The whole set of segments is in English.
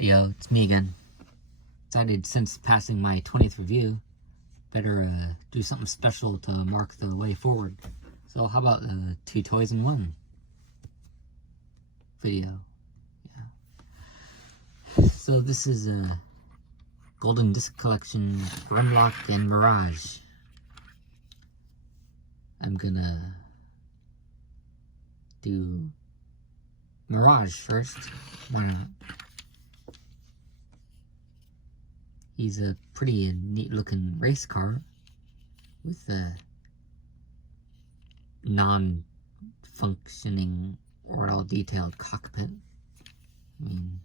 Yo, it's me again. Decided since passing my 20th review, better do something special to mark the way forward. So how about 2 toys in 1 video? Yeah. So this is a Golden Disc Collection Grimlock and Mirage. I'm gonna do Mirage first. Why not? He's a pretty neat looking race car with a non-functioning or at all detailed cockpit. I mean,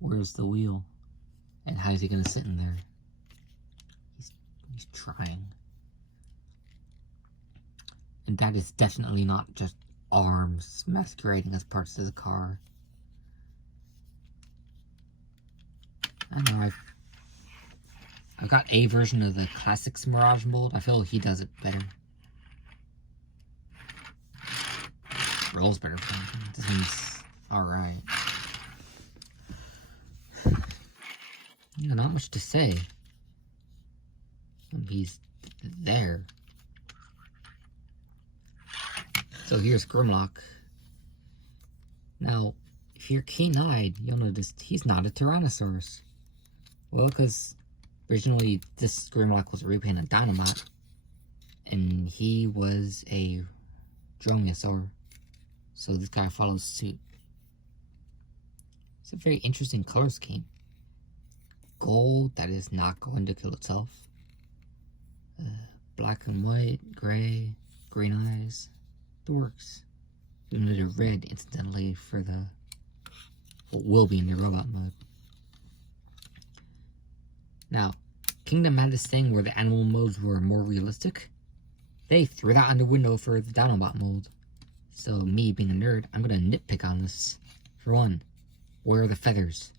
where's the wheel? And how is he gonna sit in there? He's trying. And that is definitely not just arms masquerading as parts of the car. I don't know, I've got a version of the Classics Mirage mold. I feel he does it better. Rolls better for him. This one's alright. Yeah, not much to say. He's there. So here's Grimlock. Now, if you're keen-eyed, you'll notice he's not a Tyrannosaurus. Well, because originally this Grimlock was a repaint of Dynamite, and he was a Dromaeosaur, so this guy follows suit. It's a very interesting color scheme. Gold that is not going to kill itself. Black and white, gray, green eyes. It works. We need a red incidentally for the what will be in the robot mode. Now, Kingdom had this thing where the animal modes were more realistic. They threw that out the window for the Dinobot mode. So me being a nerd, I'm gonna nitpick on this. For one, where are the feathers?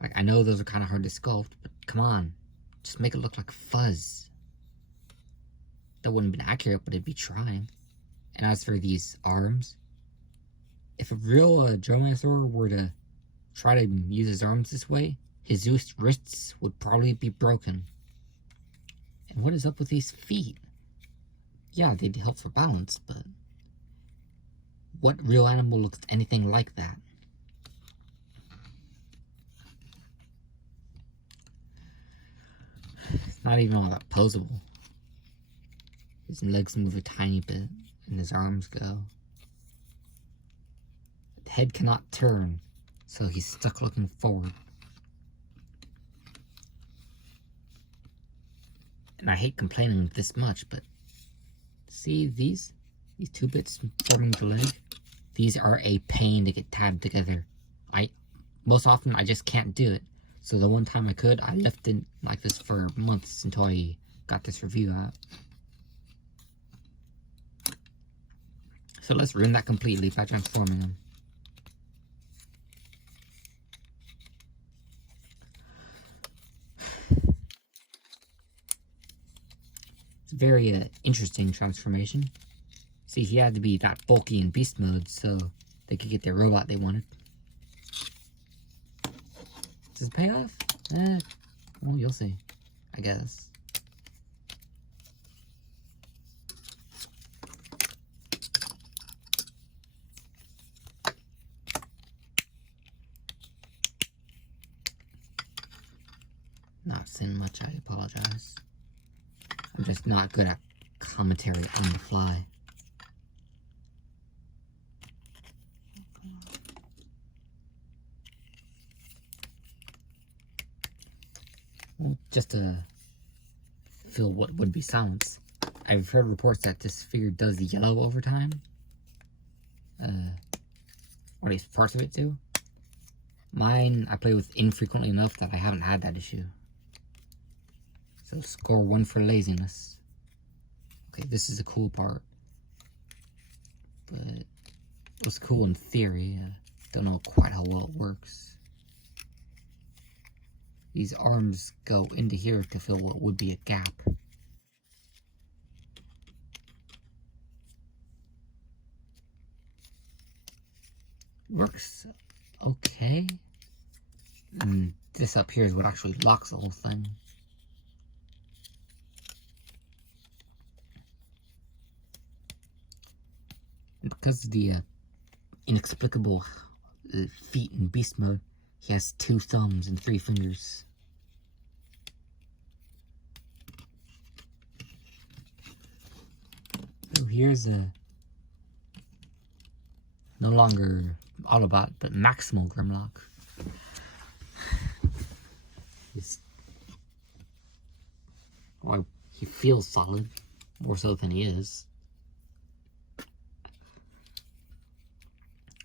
Like, I know those are kind of hard to sculpt, but come on, just make it look like fuzz. That wouldn't have been accurate, but it'd be trying. And as for these arms, if a real Dromaeosaur were to try to use his arms this way, his wrists would probably be broken. And what is up with these feet? Yeah, they'd help for balance, but what real animal looks anything like that? It's not even all that posable. His legs move a tiny bit, and his arms go. The head cannot turn, so he's stuck looking forward. And I hate complaining this much, but see these 2 bits forming the leg? These are a pain to get tabbed together. Most often I just can't do it. So the one time I could, I left it like this for months until I got this review out. So let's ruin that completely by transforming them. It's a very interesting transformation. See, he had to be that bulky in beast mode so they could get their robot they wanted. Does it pay off? Well, you'll see, I guess. Not saying much, I apologize. I'm just not good at commentary on the fly. Well, just to feel what would be silence. I've heard reports that this figure does yellow over time. Or at least parts of it do. Mine, I play with infrequently enough that I haven't had that issue. So score 1 for laziness. Okay, this is a cool part. But it was cool in theory. Don't know quite how well it works. These arms go into here to fill what would be a gap. Works Okay. And this up here is what actually locks the whole thing. And because of the inexplicable feat in beast mode, he has 2 thumbs and 3 fingers. So here's a no longer Autobot, but maximal Grimlock. Well, he feels solid, more so than he is.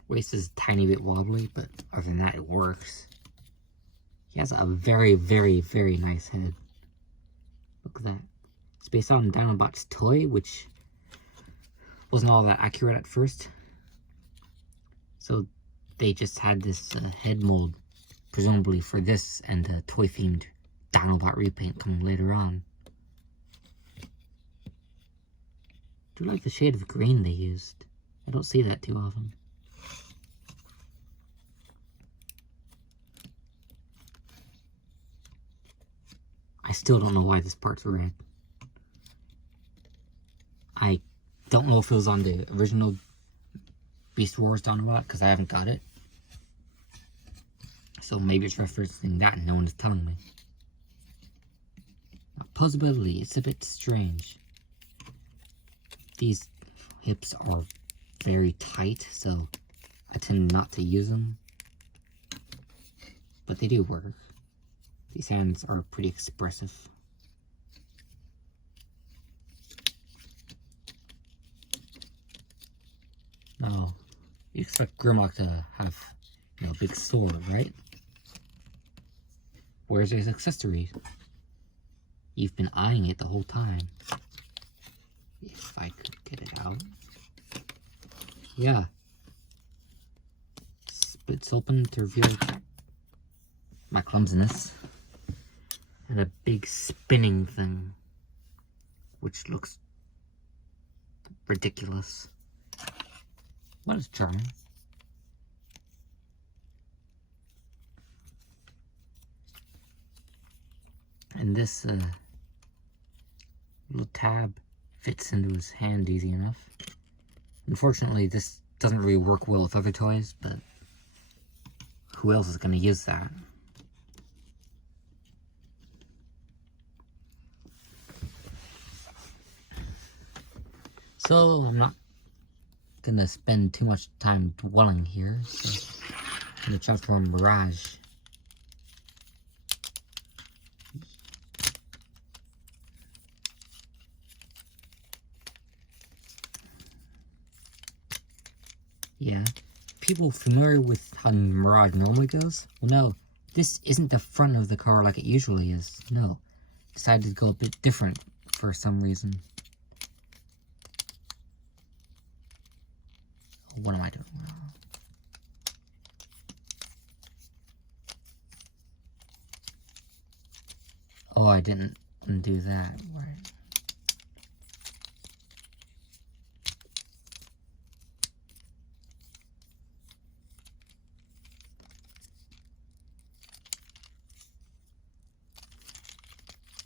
Waist is a tiny bit wobbly, but other than that, it works. He has a very, very, very nice head. Look at that. It's based on Dinobot's toy, which wasn't all that accurate at first. So they just had this head mold, presumably for this and a toy-themed Dinobot repaint coming later on. I do like the shade of green they used. I don't see that too often. I still don't know why this part's red. I don't know if it was on the original Beast Wars Dinobot, because I haven't got it. So maybe it's referencing that and no one is telling me. Now, posability, it's a bit strange. These hips are very tight, so I tend not to use them. But they do work. These hands are pretty expressive. Now, you expect Grimlock to have, a big sword, right? Where's his accessory? You've been eyeing it the whole time. If I could get it out. Yeah. Splits open to reveal my clumsiness. And a big spinning thing, which looks ridiculous. What is charming? And this little tab fits into his hand easy enough. Unfortunately, this doesn't really work well with other toys, but who else is going to use that? So I'm not going to spend too much time dwelling here, so I'm going to transform Mirage. Yeah, people familiar with how Mirage normally goes will know this isn't the front of the car like it usually is. No, decided to go a bit different for some reason. What am I doing wrong? Oh, I didn't undo that. Right.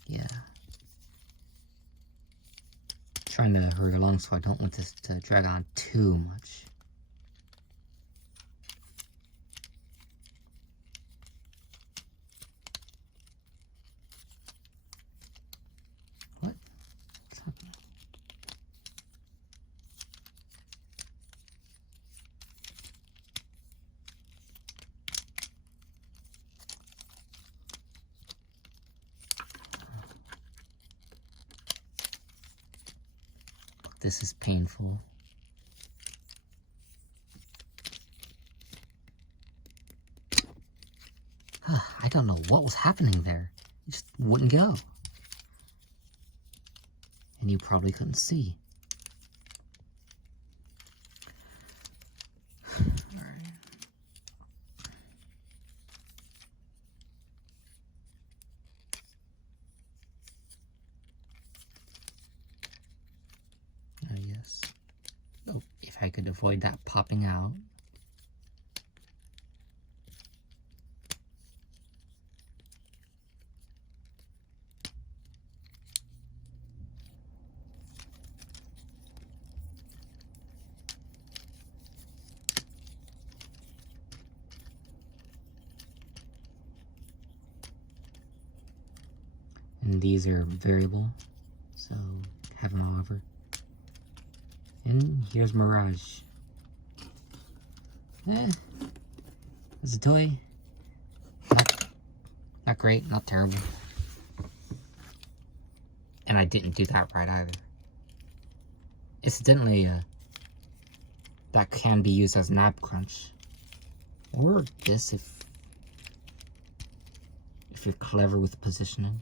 Yeah. Trying to hurry along so I don't want this to drag on too much. What? What's happening? This is painful. I don't know what was happening there. It just wouldn't go. And you probably couldn't see. Alright. Oh, yes. Oh, if I could avoid that popping out. And these are variable, so have them all over. And here's Mirage. It's a toy. Not great, not terrible. And I didn't do that right either. Incidentally, that can be used as nab crunch. Or this if you're clever with positioning.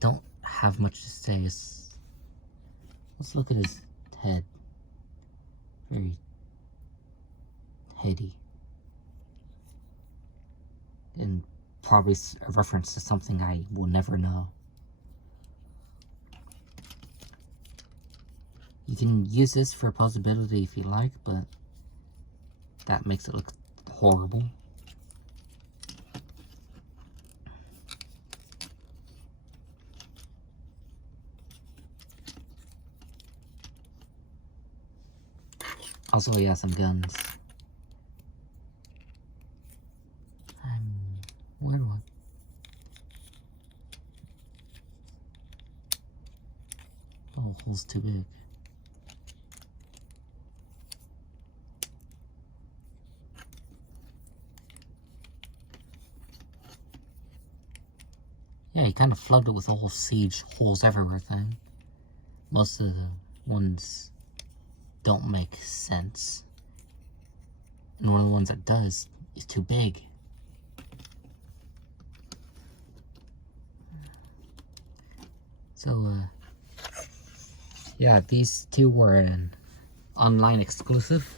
Don't have much to say. Let's look at his head. Very heady. And probably a reference to something I will never know. You can use this for posability if you like, but that makes it look horrible. Also, yeah, some guns. Where do I? Oh, hole's too big. Yeah, he kind of flooded it with the whole siege holes everywhere thing. Most of the ones don't make sense. And one of the ones that does is too big. So, yeah, these two were an online exclusive.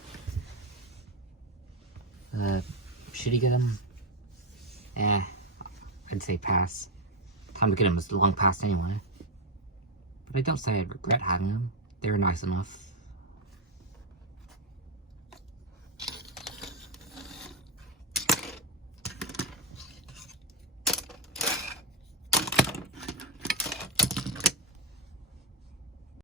Should he get them? I'd say pass. Time to get them is long past anyway. But I don't say I'd regret having them. They're nice enough.